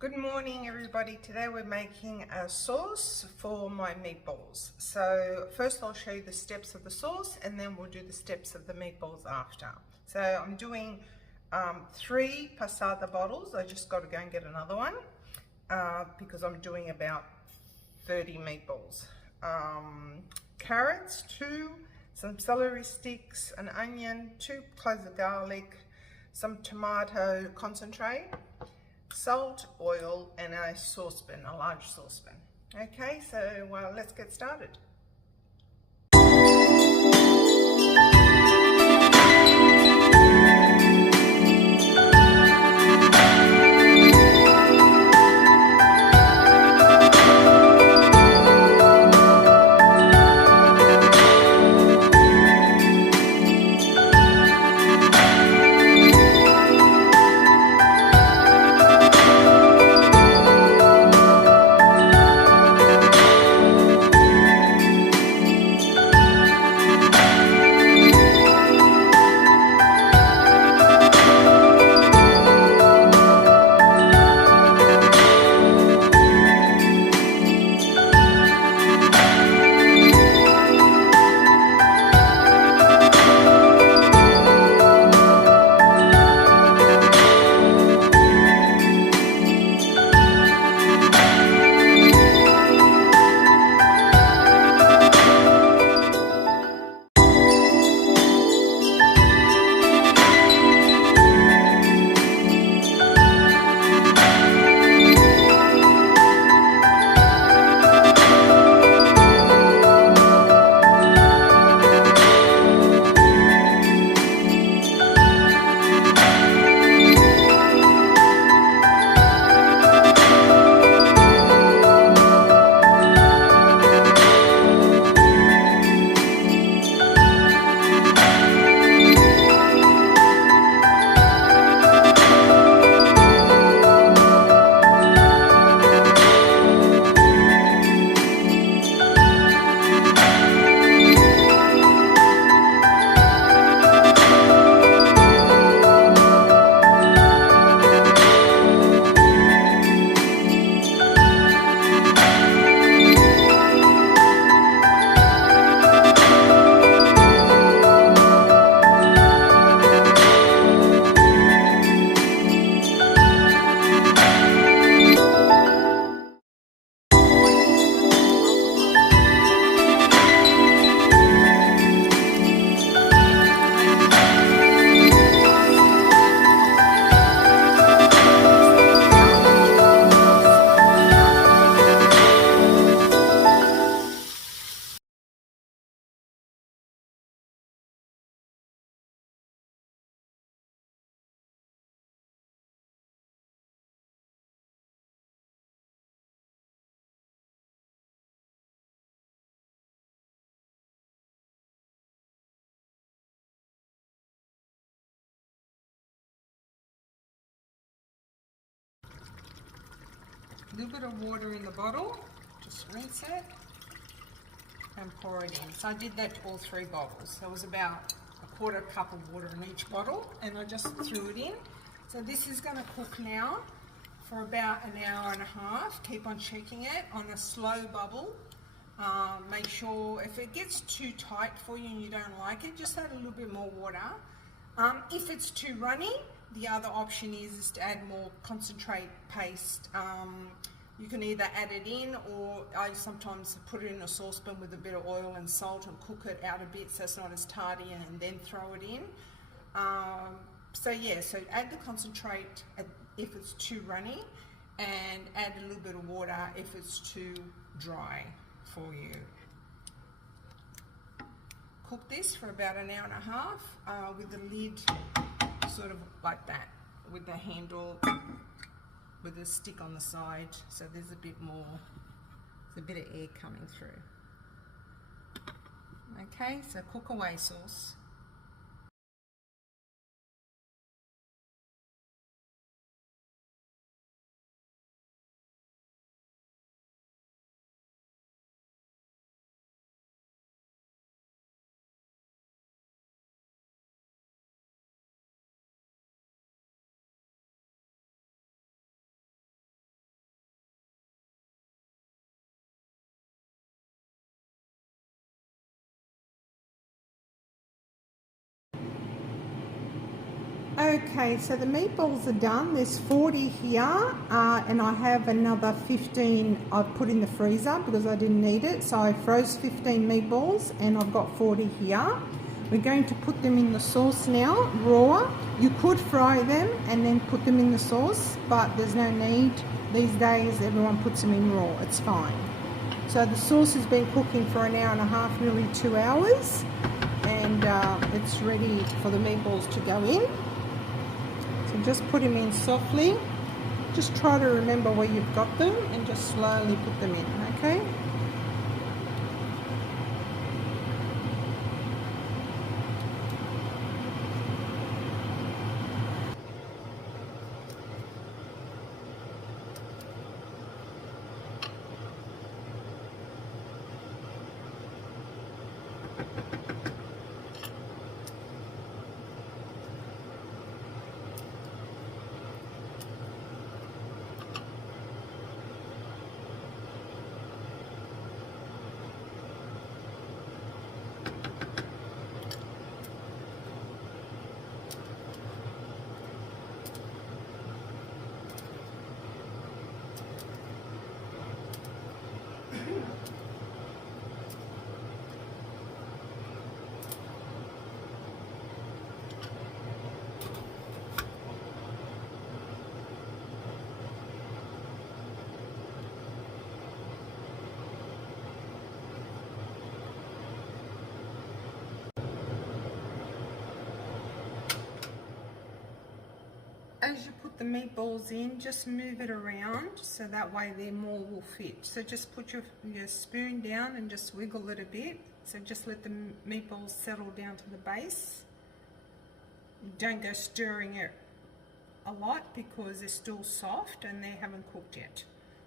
Good morning everybody. Today we're making a sauce for my meatballs. So first I'll show you the steps of the sauce and then we'll do the steps of the meatballs after. So I'm doing 3 passata bottles. I just got to go and get another one because I'm doing about 30 meatballs. Carrots 2, some celery sticks, an onion, 2 cloves of garlic, some tomato concentrate, salt, oil, and a saucepan, a large saucepan. Okay, so let's get started. A little bit of water in the bottle, just rinse it and pour it in. So I did that to all 3 bottles. There was about a 1/4 cup of water in each bottle and I just threw it in. So this is going to cook now for about an hour and a half. Keep on checking it on a slow bubble. Make sure if it gets too tight for you and you don't like it, just add a little bit more water. If it's too runny, the other option is to add more concentrate paste. You can either add it in, or I sometimes put it in a saucepan with a bit of oil and salt and cook it out a bit so it's not as tardy, and then throw it in. So add the concentrate if it's too runny, and add a little bit of water if it's too dry for you. Cook this for about an hour and a half with the lid sort of like that, with the handle with a stick on the side, so there's a bit of air coming through. Okay, so cook away sauce. Okay, so the meatballs are done. There's 40 here, and I have another 15 I've put in the freezer because I didn't need it. So I froze 15 meatballs and I've got 40 here. We're going to put them in the sauce now, raw. You could fry them and then put them in the sauce, but there's no need. These days everyone puts them in raw, it's fine. So the sauce has been cooking for an hour and a half, nearly 2 hours, and it's ready for the meatballs to go in. So just put them in softly. Just try to remember where you've got them and just slowly put them in, okay? As you put the meatballs in, just move it around so that way they're more will fit. So just put your spoon down and just wiggle it a bit. So just let the meatballs settle down to the base. Don't go stirring it a lot because they're still soft and they haven't cooked yet.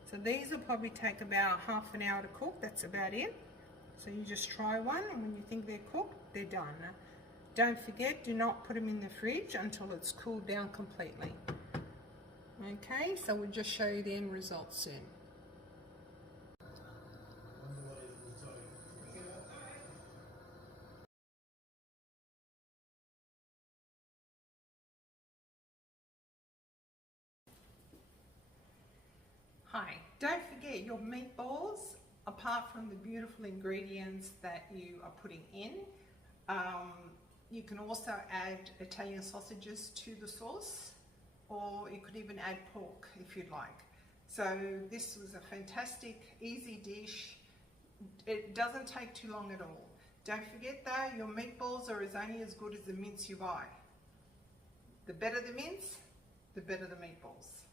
So these will probably take about half an hour to cook. That's about it. So you just try one, and when you think they're cooked, they're done. Don't forget, do not put them in the fridge until it's cooled down completely. Okay, so we'll just show you the end result soon. Hi, don't forget your meatballs, apart from the beautiful ingredients that you are putting in, you can also add Italian sausages to the sauce, or you could even add pork if you'd like. So this was a fantastic, easy dish. It doesn't take too long at all. Don't forget though, your meatballs are only as good as the mince you buy. The better the mince, the better the meatballs.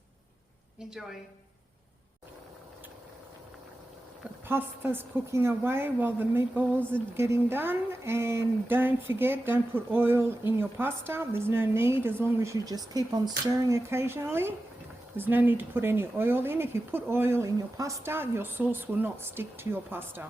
Enjoy. The pasta's cooking away while the meatballs are getting done, and don't forget, don't put oil in your pasta. There's no need, as long as you just keep on stirring occasionally. There's no need to put any oil in. If you put oil in your pasta, your sauce will not stick to your pasta.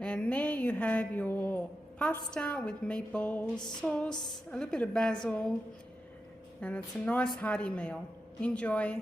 And there you have your pasta with meatballs, sauce, a little bit of basil, and it's a nice hearty meal. Enjoy.